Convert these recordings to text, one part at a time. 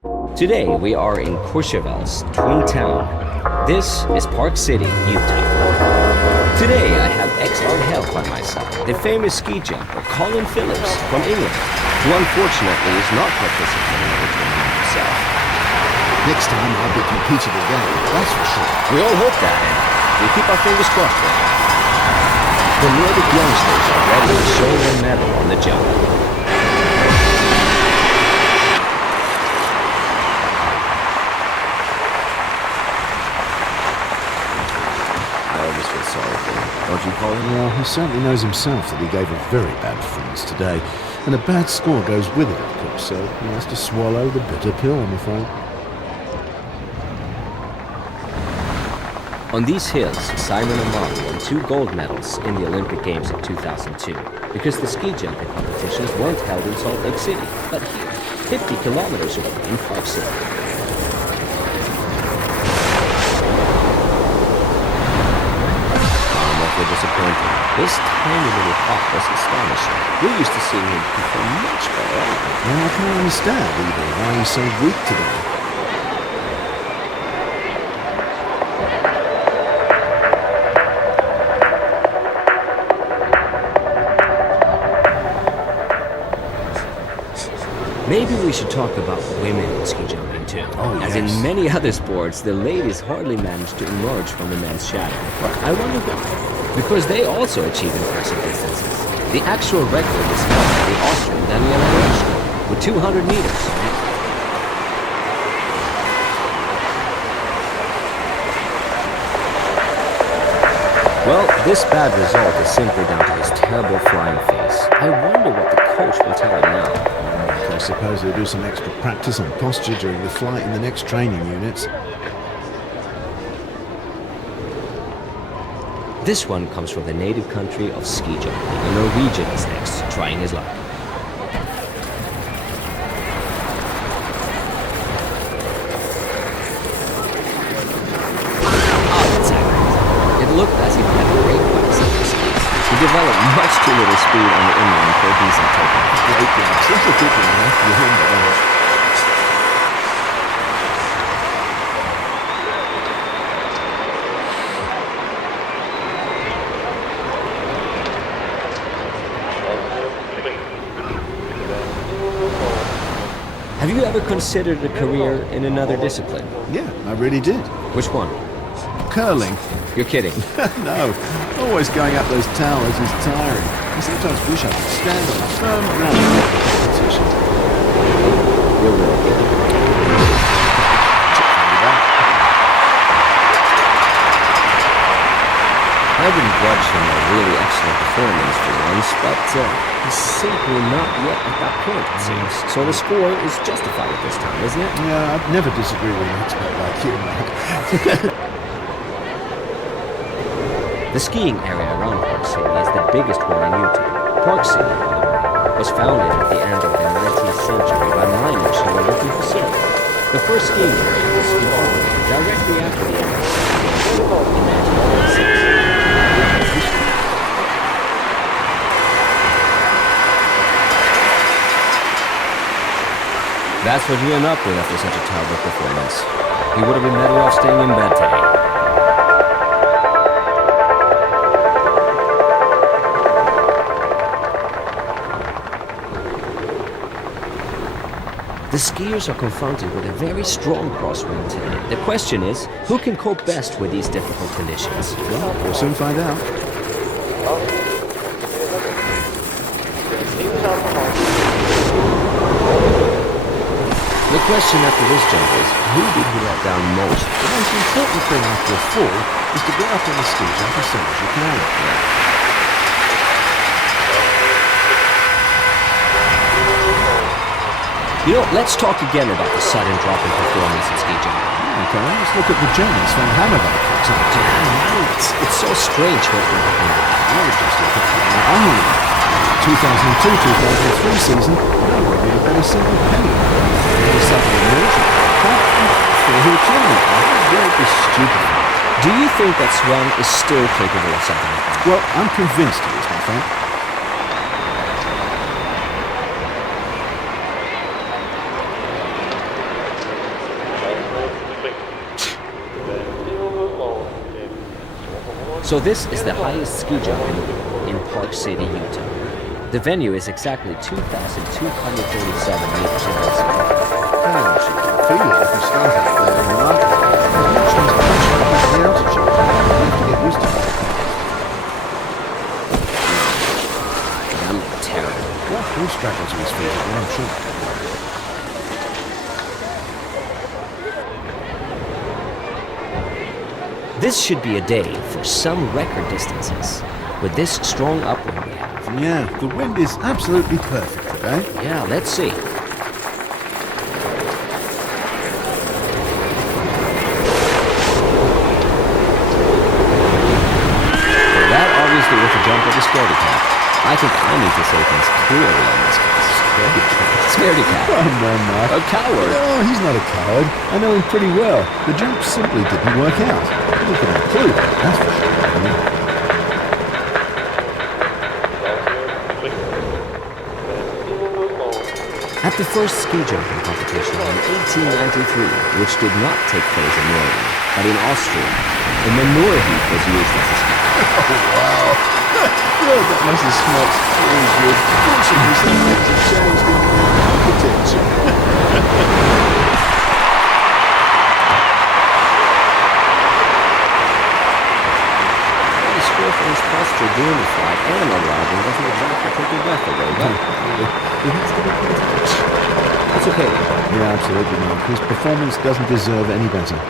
Today we are in Courchevel's twin town. This is Park City, Utah. Today I have excellent help by my side, the famous ski jumper Colin Phillips from England, who unfortunately is not participating in the tournament himself. Next time I'll be competing again, that's for sure. We all hope that, and we keep our fingers crossed for it. The Nordic youngsters are ready to show their mettle on the jump. Don't you, Colin? Well, he certainly knows himself that he gave a very bad performance today. And a bad score goes with it, of course, so he has to swallow the bitter pill, I'm afraid. On these hills, Simon Amman won 2 gold medals in the Olympic Games in 2002, because the ski jumping competitions weren't held in Salt Lake City, but here, 50 kilometers away in Park City. Disappointing. This tiny little hawk was astonishing. We're used to seeing him perform much better. Well, I can't understand either why he's so weak today. Maybe we should talk about women in ski jumping too. Oh, As yes. in many other sports, the ladies hardly manage to emerge from the men's shadow. I wonder why. Because they also achieve impressive distances. The actual record is held by the Austrian Daniela Roschko with 200 meters. Well, this bad result is simply down to his terrible flying face. I wonder what the coach will tell him now. I suppose they'll do some extra practice on posture during the flight in the next training units. This one comes from the native country of ski jumping. A Norwegian is next, trying his luck. Oh, that's accurate. It looked as if he had a great bicycle skis. He developed much too little speed on the inline for a decent takeoff. Great blocks. That's a good one, huh? You remember that. Have you ever considered a career in another discipline? Yeah, I really did. Which one? Curling. You're kidding. No, always going up those towers is tiring. I sometimes wish I could stand on a firm ground in the competition. You're really kidding. I wouldn't grudge him a really excellent performance for once, but he's simply not yet at that point, it seems. So the score is justified at this time, isn't it? Yeah, I'd never disagree with an expert like you, Mark. The skiing area around Park City is the biggest one in Utah. Park City, by the way, was founded at the end of the 19th century by miners who were looking for silver. The first skiing area was inaugurated directly after the end of the century in 1946. That's what you end up with after such a terrible performance. He would have been better off staying in bed today. The skiers are confronted with a very strong crosswind today. The question is, who can cope best with these difficult conditions? Well, we'll soon find out. The question after this jump is, who did he let down most? The most important thing after a fall is to get up on the ski jump as soon as you can. You know, let's talk again about the sudden drop in performance in ski jumping. Okay, let's look at the Germans from Hammerberg, for example. It's so strange what can happen. I would just look at Ireland. 2002-2003 season, nobody would have bet a single penny. They suddenly emerged. For who tournament? That would be stupid. Do you think that Swan is still capable of something like that? Well, I'm convinced he is, my friend. So this is the highest ski jump in Park City, Utah. The venue is exactly 2,237 meters in altitude. Gosh, you can feel it if you start up there in the market. Much more the altitude. You have to get used to it. I'm terrible. Well, he'll struggle to his feet again, I'm sure. This should be a day for some record distances. With this strong upwind we have. Yeah, the wind is absolutely perfect today. Yeah, let's see. That obviously was a jump of a scaredy cat. I think I need to say things clearly in this case. Scaredy cat. Come on, Mark. A coward. No, he's not a coward. I know him pretty well. The jump simply didn't work out. He could improve, that's for sure. At the first ski jumping competition in 1893, which did not take place in Norway, but in Austria, the manure heap was used as a ski. Oh, wow. God, that must have smelt really good. Fortunately, some things have changed in architecture. The skillful's posture during the flight and arriving doesn't exactly take your breath away, but it has to be put in touch. That's okay. Yeah, absolutely, Mark. His performance doesn't deserve any better.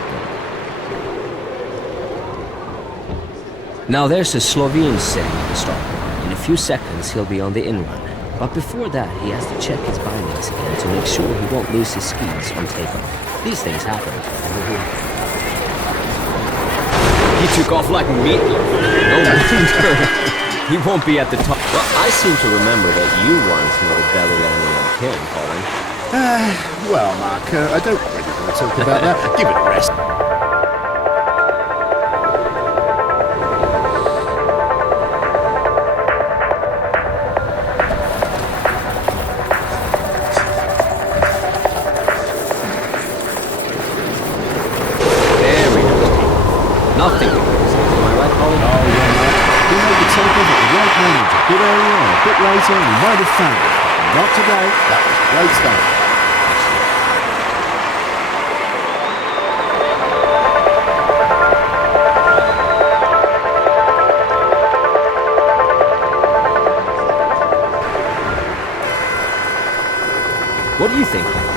Now there's a Slovene sitting at the start line. In a few seconds he'll be on the in-run. But before that he has to check his bindings again to make sure he won't lose his skis on takeoff. These things happen. He took off like meatloaf. No wonder. He won't be at the top. Well, I seem to remember that you once made a belly landing on Kim, Colin. Well, Mark, I don't really want to talk about that. Give it a rest. Nothing to criticize, am I right, Colin? Oh, yeah, Mark. He made the takeoff at the right moment, a bit earlier or a bit later, and he might have found it. But not today. That was great stuff. What do you think, Colin?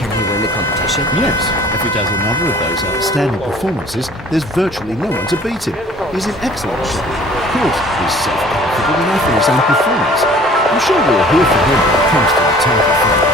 Can he win the competition? Yes, if he does another of those outstanding performances, there's virtually no one to beat him. He's in excellent shape. Of course, he's self-confident enough in his own performance. I'm sure we'll hear from him when it comes to the title fight.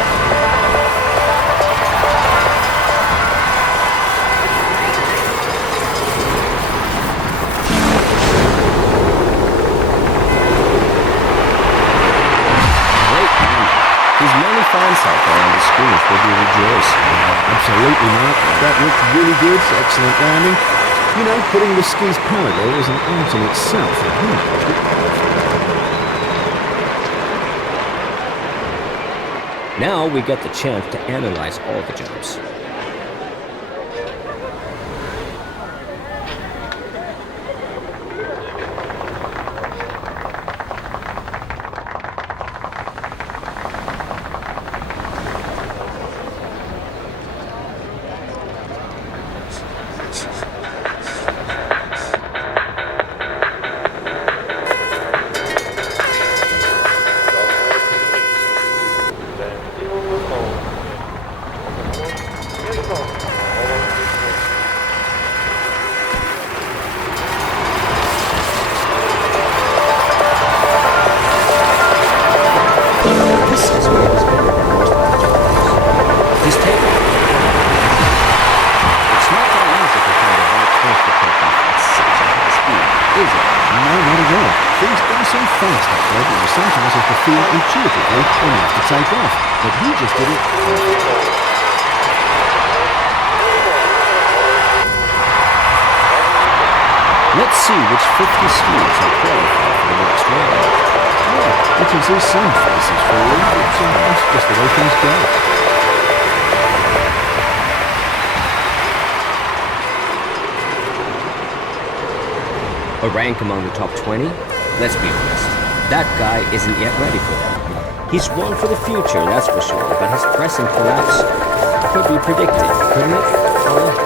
His many fans out there on the screens will be rejoicing. Absolutely, Mark. That looked really good. Excellent landing. You know, putting the skis parallel is an art in itself. Now we get the chance to analyze all the jumps. Sometimes have to feel intuitively when you have to take off, but he just did it perfectly. Let's see which 50 skiers are qualified for the next round. Yeah, you can see some faces falling, but that's just the way things go. A rank among the top 20? Let's be honest, that guy isn't yet ready for it. He's one for the future, that's for sure, but his present collapse could be predicted, couldn't it?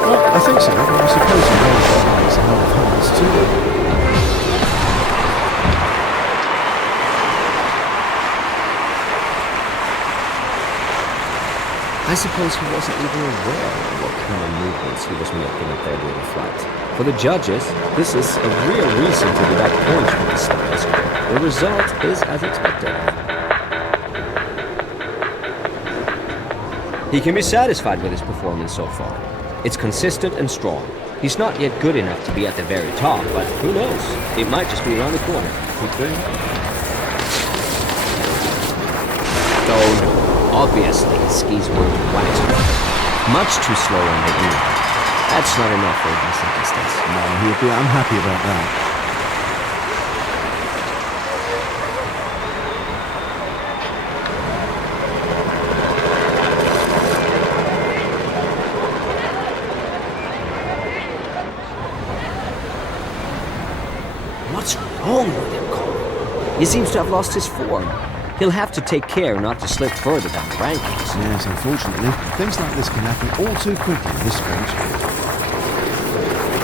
Well, I think so, but I suppose he knows that is how it happens too. I suppose he wasn't even aware of what kind of movements he was making at their little flight. For the judges, this is a real reason to deduct points from the style score. The result is as expected. He can be satisfied with his performance so far. It's consistent and strong. He's not yet good enough to be at the very top, but who knows? It might just be around the corner. Though, obviously, his skis weren't waxed much too slow on the in. That's not enough for a decent distance. No, he'll be unhappy about that. What's wrong with him, Colin? He seems to have lost his form. He'll have to take care not to slip further down the rankings. Yes, unfortunately, things like this can happen all too quickly in this sport.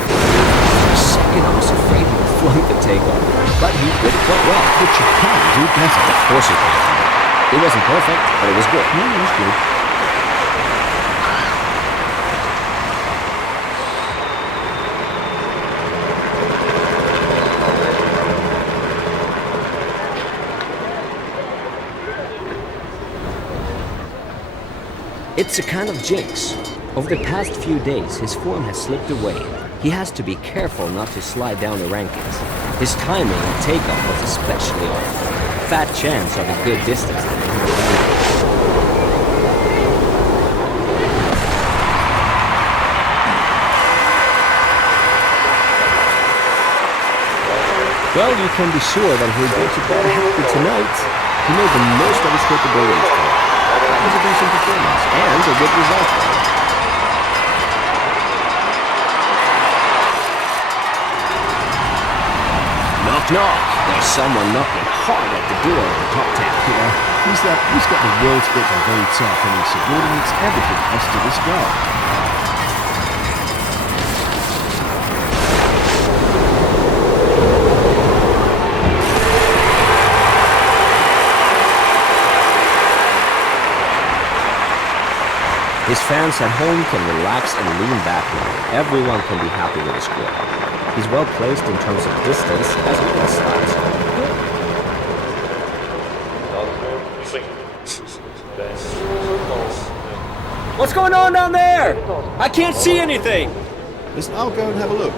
For a second, I was afraid he would flunk the takeoff, but he did it quite well. But you can do better. Of course he can. It wasn't perfect, but it was good. No, it was good. It's a kind of jinx. Over the past few days, his form has slipped away. He has to be careful not to slide down the rankings. His timing and takeoff was especially off. Fat chance of a good distance. Well, you can be sure that he'll go to bed happy tonight. He made the most of his capabilities today. That was a decent performance, and a good result. Knock, knock. There's someone knocking hard at the door of the top 10. Yeah, he's got the world's book on very tough, and he subordinates everything else to this guy. His fans at home can relax and lean back now. Everyone can be happy with his score. He's well placed in terms of distance as well as styles. What's going on down there? I can't see anything. Listen, I'll go and have a look.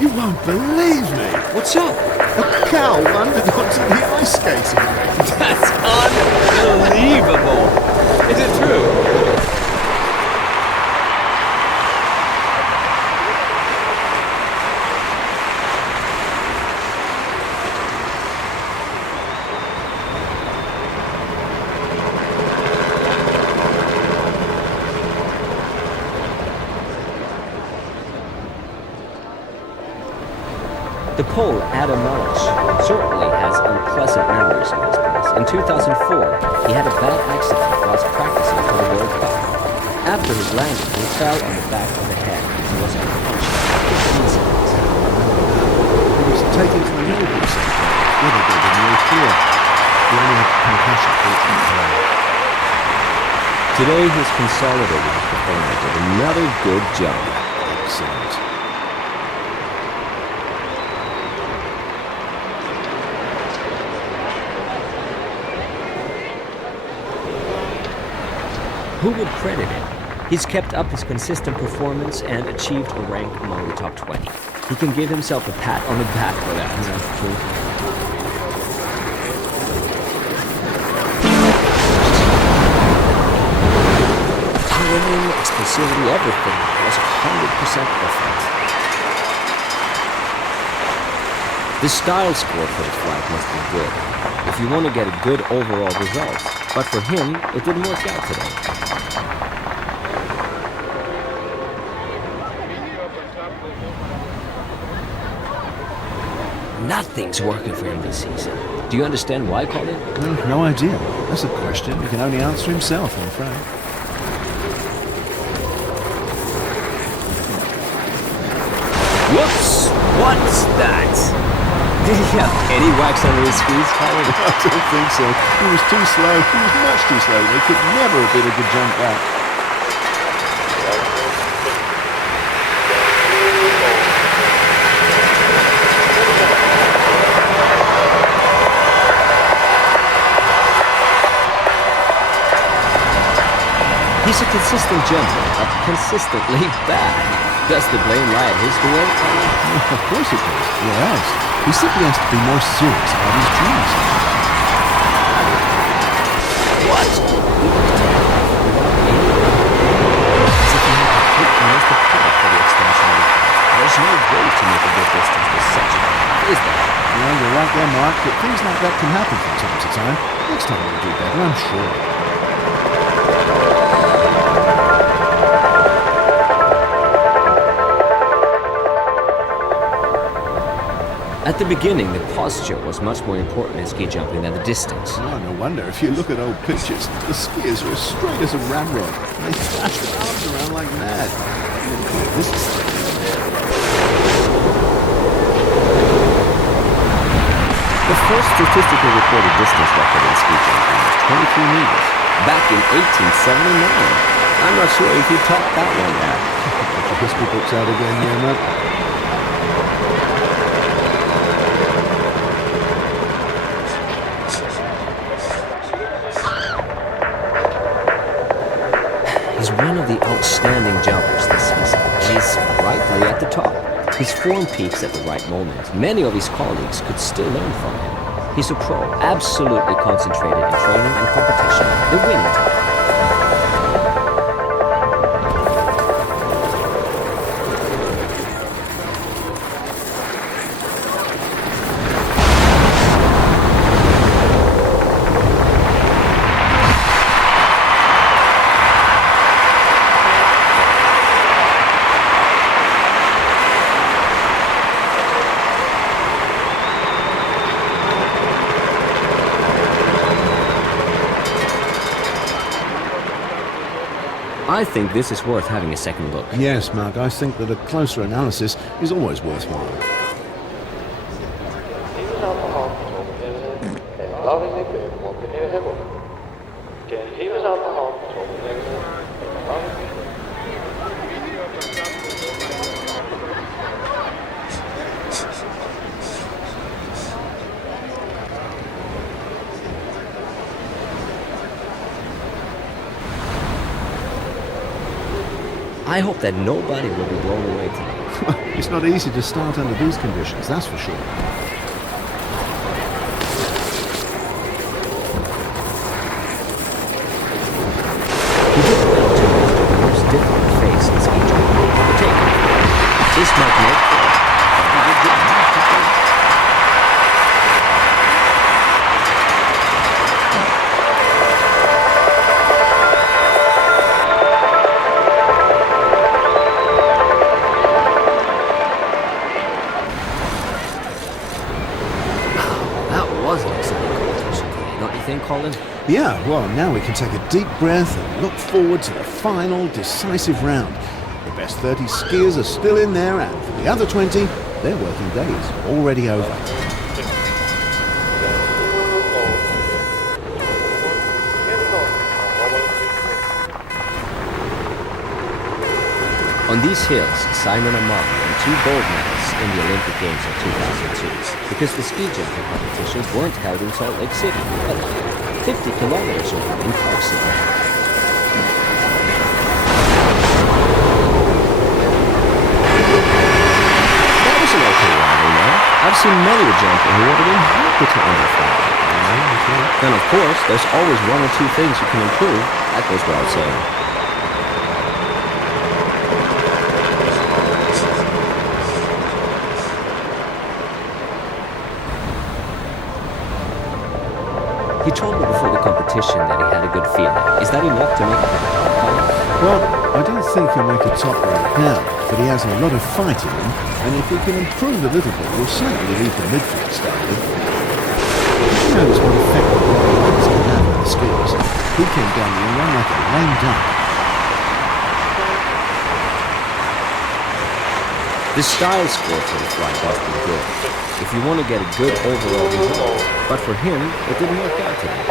You won't believe me. What's up? A cow wandered onto the ice skating rink. That's unbelievable. Is it true? The Pole Adam Malach certainly has unpleasant memories of this place. In 2004, he had a bad accident whilst practicing for the World Cup. After his landing, he fell on the back of the head and was unconscious for 15 seconds. He was taken to the medical centre, where they gave him no cure. He only had concussion, fortunately. Today, he's consolidated his performance with another good jump. Excellent. Who would credit him? He's kept up his consistent performance and achieved a rank among the top 20. He can give himself a pat on the back for that. That's true. Timing, explosivity, everything was 100% perfect. The style score for the flight must be good if you want to get a good overall result. But for him, it didn't work out today. Nothing's working for him this season. Do you understand why, Colin? No idea. That's a question he can only answer himself, I'm afraid. Whoops! What's that? Did he have any wax under his skis, Colin? I don't think so. He was too slow. He was much too slow. They could never have been a good jump back. He's a consistent jumper, but consistently bad. Does the blame lie at his door? Of course it does. Where else? He simply has to be more serious about his dreams. What? As if he had completely missed the point for the extension league. There's no way to make a good distance with such a is there? Yeah, you're right there, Mark, but things like that can happen from time to time. Next time we'll do better, I'm sure. At the beginning, the posture was much more important in ski jumping than the distance. Oh, no wonder. If you look at old pictures, the skiers are as straight as a ramrod. They flash their arms around like mad. This is... The first statistically recorded distance record in ski jumping was 23 meters, back in 1879. I'm not sure if you topped that one yet. Put your history books out again, yeah, Matt. He's one of the outstanding jumpers this season. He's rightly at the top. His form peaks at the right moment. Many of his colleagues could still learn from him. He's a pro, absolutely concentrated in training and competition, the winning type. I think this is worth having a second look. Yes, Mark, I think that a closer analysis is always worthwhile. I hope that nobody will be blown away today. It's not easy to start under these conditions, that's for sure. He did well to master the most difficult phase in ski jumping, the takeoff. This might make for a good job. Colin? Yeah, well, now we can take a deep breath and look forward to the final, decisive round. The best 30 skiers are still in there, and for the other 20, their working day is already over. On these hills, Simon and Mark won 2 gold medals in the Olympic Games of 2002 because the ski jumping competitions weren't held in Salt Lake City, but 50 kilometers away in Park City. That was an okay round, you know. I've seen many a jumper who would have been happy to understand. And of course, there's always 1 or 2 things you can improve. That goes without saying. He told me before the competition that he had a good feeling. Is that enough to make it the top? Well, I don't think he'll make a top right now. but he has a lot of fight in him, and if he can improve a little bit, will certainly leave the midfield standing. Did you notice what effect the legs can have on the skis? He came down the run like a lame duck. The style score for the flight must be good if you want to get a good overall result, but for him, it didn't work out today.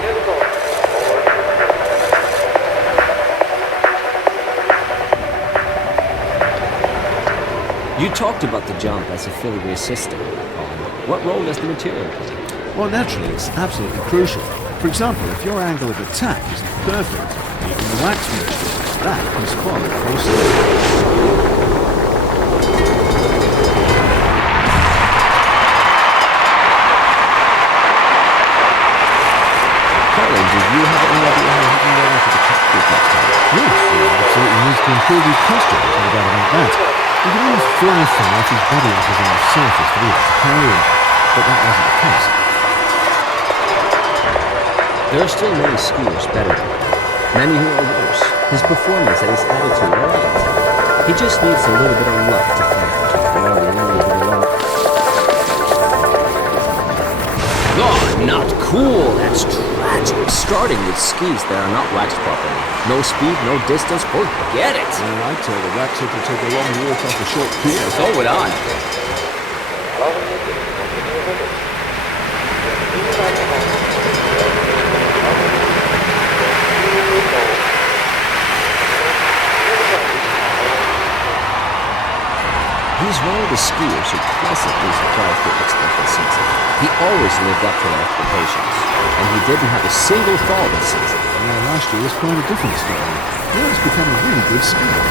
You talked about the jump as a filigree system, Colin. What role does the material play? Well, naturally, it's absolutely crucial. For example, if your angle of attack isn't perfect, even the wax mixture, that can spoil the process. Colin, do you have any idea how he can get into the top group next time? Yes, he absolutely needs to improve his posture, there's no doubt about that. He can almost fly from off his body off his own surface to be able to carry him, but that wasn't the case. There are still many skiers better than him, many who are worse. His performance and his attitude are right. He just needs a little bit of luck to find the top or a little bit of luck. Oh, not cool! That's tragic. Starting with skis that are not waxed properly. No speed, no distance, forget it! Well, I'd tell the waxer to take a long walk off a short pier. So would I. He's one of the skiers who pleasantly surprised the expected season. He always lived up to their expectations, and he didn't have a single fall this season. Well, last year was quite a different story. Now he's become a really good skier.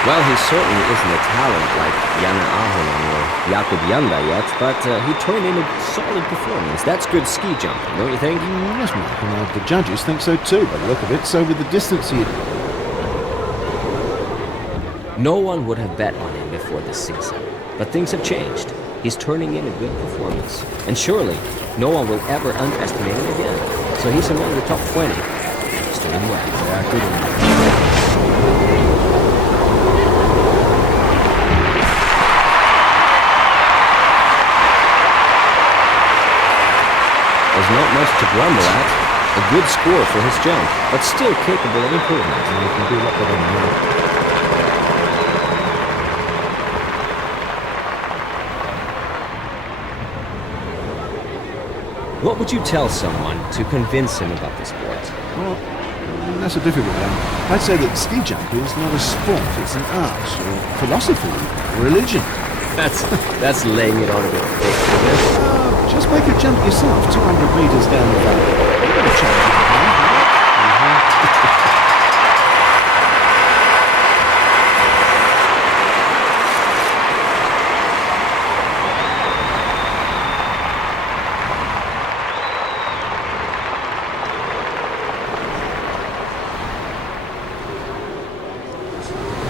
Well, he certainly isn't a talent like Janne Ahonen or Jakob Janda yet, but he turned in a solid performance. That's good ski jumping, don't you think? Yes, Mark, and the judges think so too, by the look of it. So with the distance he... No one would have bet on him before this season, but things have changed. He's turning in a good performance, and surely no one will ever underestimate him again. So he's among the top 20. He's doing well. Yeah, good enough. There's not much to grumble at. A good score for his jump, but still capable of improvement. And he can do a lot better than that. What would you tell someone to convince him about the sport? Well, that's a difficult one. I'd say that ski jumping is not a sport, it's an art, or philosophy, or religion. That's laying it on a bit thick, isn't it? Just make a jump yourself, 200 metres down the valley. You've got a chance of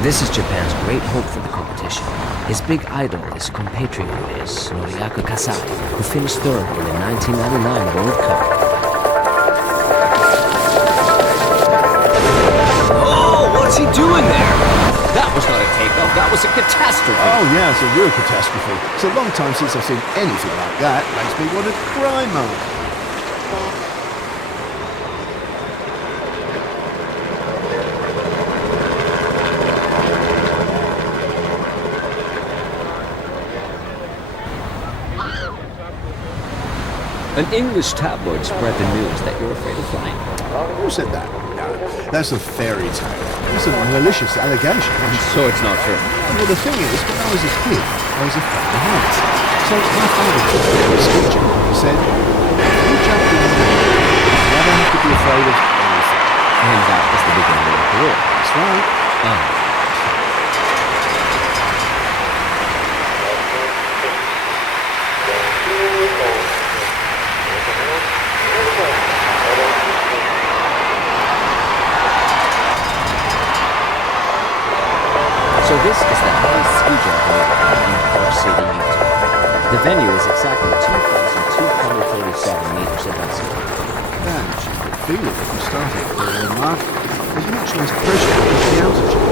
This is Japan's great hope for the competition. His big idol, his compatriot is Noriyaka Kasai, who finished third in the 1999 World Cup. Oh, what's he doing there? That was not a takeoff, that was a catastrophe. Oh yeah, it's a real catastrophe. It's a long time since I've seen anything like that. Makes me want to cry, Mark. An English tabloid spread the news that you're afraid of flying. Who said that? No, that's a fairy tale. That's a malicious allegation. So it's not true. Well, the thing is, when I was a kid, I was afraid of heights. So my father took me to a ski jump and he said, if you jump in the air, you never have to be afraid of anything. And that was the beginning of the career. That's right. So this is the highest ski jump in Park City, Utah. The venue is exactly 2,200 skiers have done so. And you could feel it if you started, Mark. There's much less pressure at the altitude.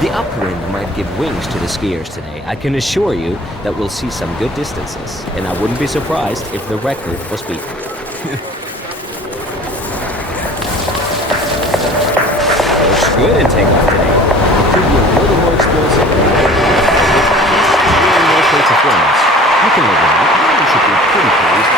The upwind might give wings to the skiers today. I can assure you that we'll see some good distances, and I wouldn't be surprised if the record was beaten. Looks good in takeoff today. It could be a little more explosive than I really no play performance. I can live with that. You should be pretty pleased.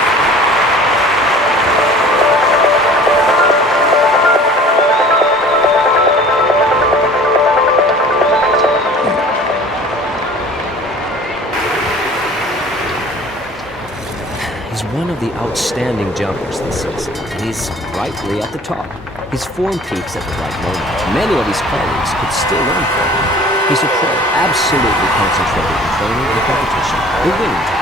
He's one of the outstanding jumpers this season, and he's rightly at the top. His form peaks at the right moment. Many of his colleagues could still learn from him. He's a pro, absolutely concentrated in training and competition. The winning type.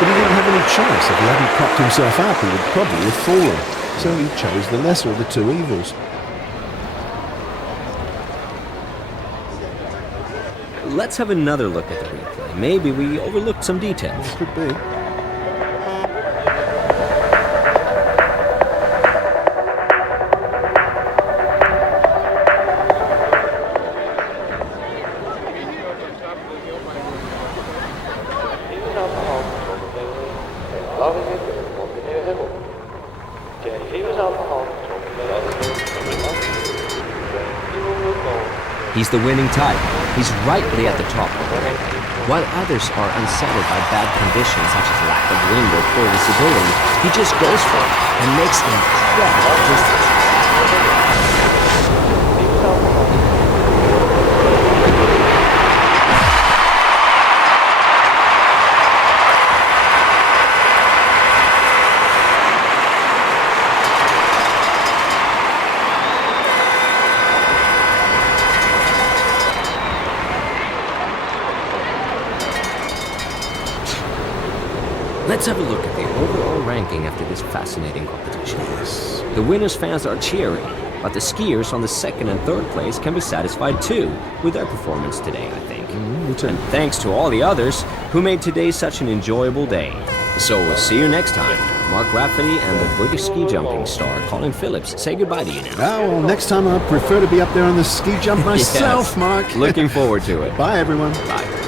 But he didn't have any choice. If he hadn't propped himself up, he would probably have fallen. So he chose the lesser of the two evils. Let's have another look at the replay. Maybe we overlooked some details. Could be. He's the winning type. He's rightly at the top of the ranking. While others are unsettled by bad conditions such as lack of wind or poor visibility, he just goes for it and makes incredible distances. Let's have a look at the overall ranking after this fascinating competition. Yes. The winners' fans are cheering, but the skiers on the second and third place can be satisfied too with their performance today, I think. And thanks to all the others who made today such an enjoyable day. So we'll see you next time. Mark Rafferty and the British ski jumping star Colin Phillips say goodbye to you now. Oh, well, next time I prefer to be up there on the ski jump myself, Yes. Mark. Looking forward to it. Bye, everyone. Bye.